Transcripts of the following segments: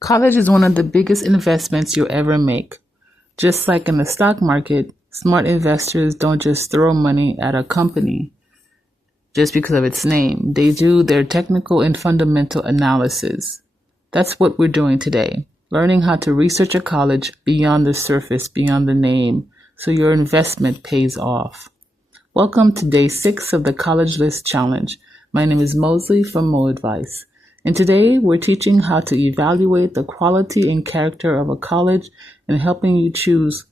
College is one of the biggest investments you'll ever make. Just like in the stock market, smart investors don't just throw money at a company just because of its name. They do their technical and fundamental analysis. That's what we're doing today, learning how to research a college beyond the surface, beyond the name, so your investment pays off. Welcome to Day 6 of the College List Challenge. My name is Mosley from Mo Advice. And today we're teaching how to evaluate the quality and character of a college and helping you choose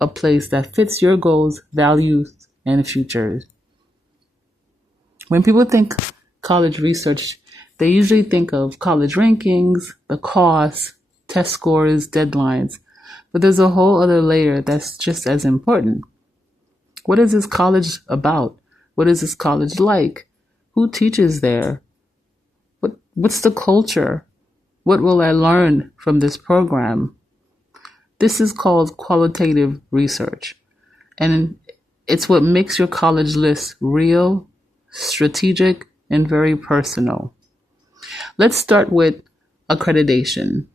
a place that fits your goals, values, and future. When people think college research, they usually think of college rankings, the costs, test scores, deadlines. But there's a whole other layer that's just as important. What is this college about? What is this college like? Who teaches there? What's the culture? What will I learn from this program? This is called qualitative research, and it's what makes your college list real, strategic, and very personal. Let's start with accreditation.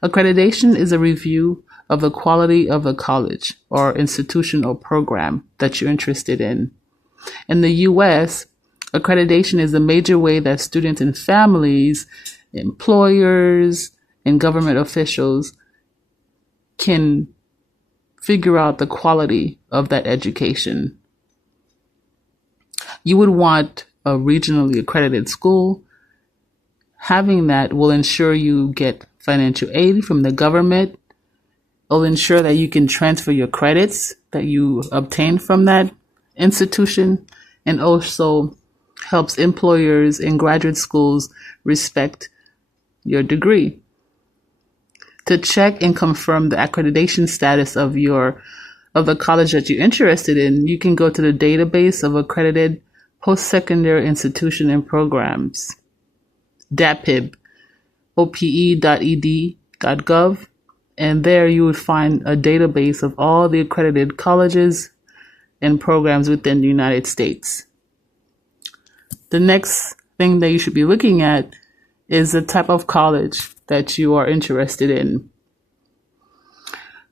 Accreditation is a review of the quality of a college or institution or program that you're interested in. In the U.S., accreditation is a major way that students and families, employers, and government officials can figure out the quality of that education. You would want a regionally accredited school. Having that will ensure you get financial aid from the government. It'll ensure that you can transfer your credits that you obtain from that institution, and also helps employers and graduate schools respect your degree. To check and confirm the accreditation status of the college that you're interested in, you can go to the database of accredited post-secondary institution and programs, DAPIB, ope.ed.gov, and there you would find a database of all the accredited colleges and programs within the United States. The next thing that you should be looking at is the type of college that you are interested in.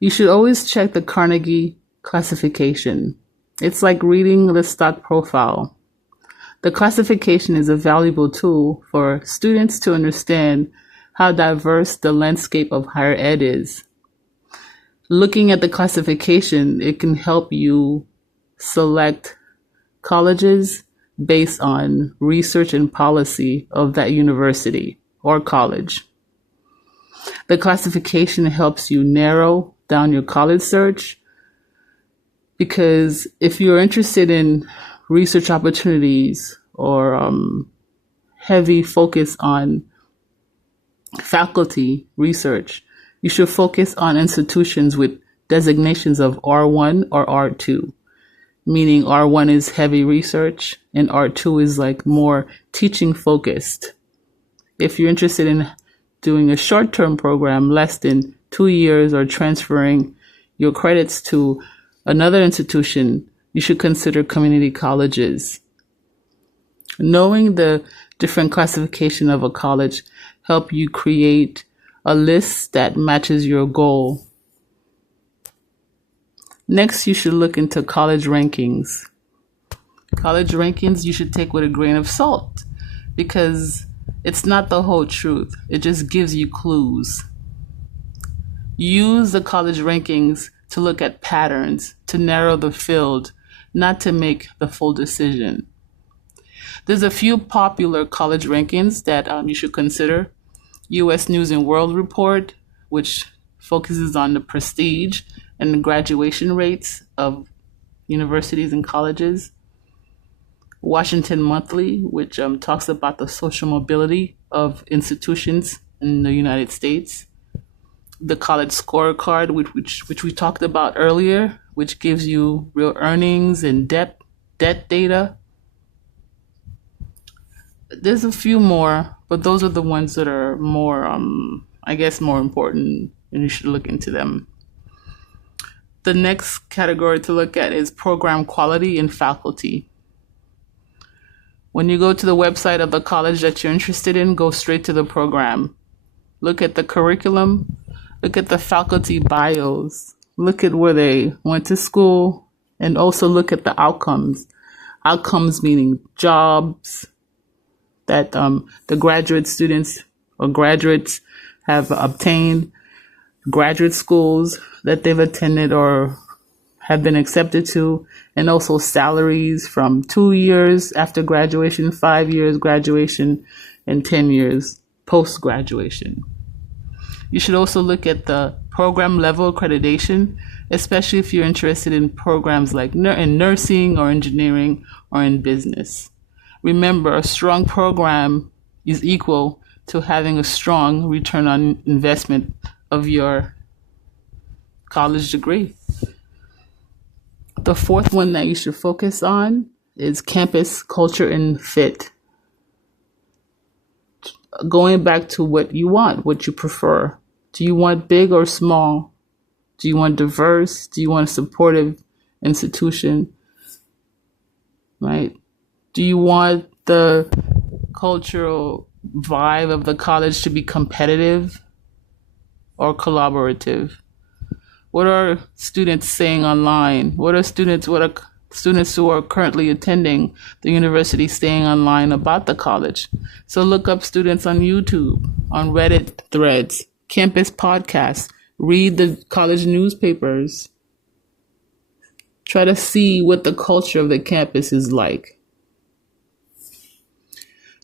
You should always check the Carnegie Classification. It's like reading the stock profile. The classification is a valuable tool for students to understand how diverse the landscape of higher ed is. Looking at the classification, it can help you select colleges based on research and policy of that university or college. The classification helps you narrow down your college search, because if you're interested in research opportunities or heavy focus on faculty research, you should focus on institutions with designations of R1 or R2. Meaning R1 is heavy research and R2 is like more teaching focused. If you're interested in doing a short-term program, less than 2 years, or transferring your credits to another institution, you should consider community colleges. Knowing the different classification of a college help you create a list that matches your goal. Next, you should look into college rankings. College rankings you should take with a grain of salt, because it's not the whole truth. It just gives you clues. Use the college rankings to look at patterns, to narrow the field, not to make the full decision. There's a few popular college rankings that you should consider. U.S. News and World Report, which focuses on the prestige and the graduation rates of universities and colleges. Washington Monthly, which talks about the social mobility of institutions in the United States. The College Scorecard, which we talked about earlier, which gives you real earnings and debt data. There's a few more, but those are the ones that are more, more important, and you should look into them. The next category to look at is program quality and faculty. When you go to the website of the college that you're interested in, go straight to the program. Look at the curriculum. Look at the faculty bios. Look at where they went to school, and also look at the outcomes. Outcomes meaning jobs that the graduate students or graduates have obtained, graduate schools that they've attended or have been accepted to, and also salaries from 2 years after graduation, 5 years graduation, and 10 years post-graduation. You should also look at the program level accreditation, especially if you're interested in programs like in nursing or engineering or in business. Remember, a strong program is equal to having a strong return on investment of your college degree. The fourth one that you should focus on is campus culture and fit. Going back to what you want, what you prefer. Do you want big or small? Do you want diverse? Do you want a supportive institution? Right? Do you want the cultural vibe of the college to be competitive or collaborative? What are students saying online? What are students who are currently attending the university saying online about the college? So look up students on YouTube, on Reddit threads, campus podcasts, read the college newspapers. Try to see what the culture of the campus is like.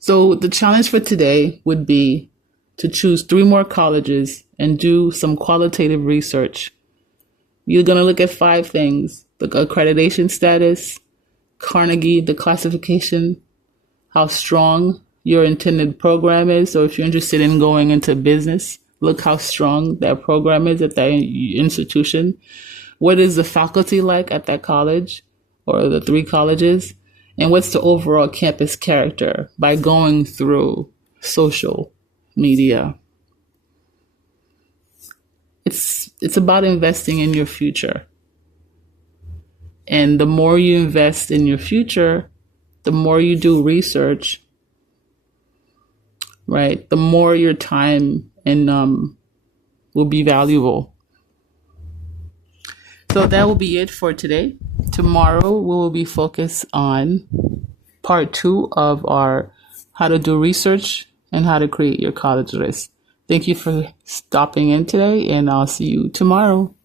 So the challenge for today would be to choose 3 more colleges and do some qualitative research. You're going to look at 5 things: the accreditation status, Carnegie, the classification, how strong your intended program is. So if you're interested in going into business, look how strong that program is at that institution. What is the faculty like at that college or the 3 colleges? And what's the overall campus character by going through social media? It's about investing in your future. And the more you invest in your future, the more you do research, right? The more your time and will be valuable. So that will be it for today. Tomorrow we will be focused on part 2 of our how to do research and how to create your college list. Thank you for stopping in today, and I'll see you tomorrow.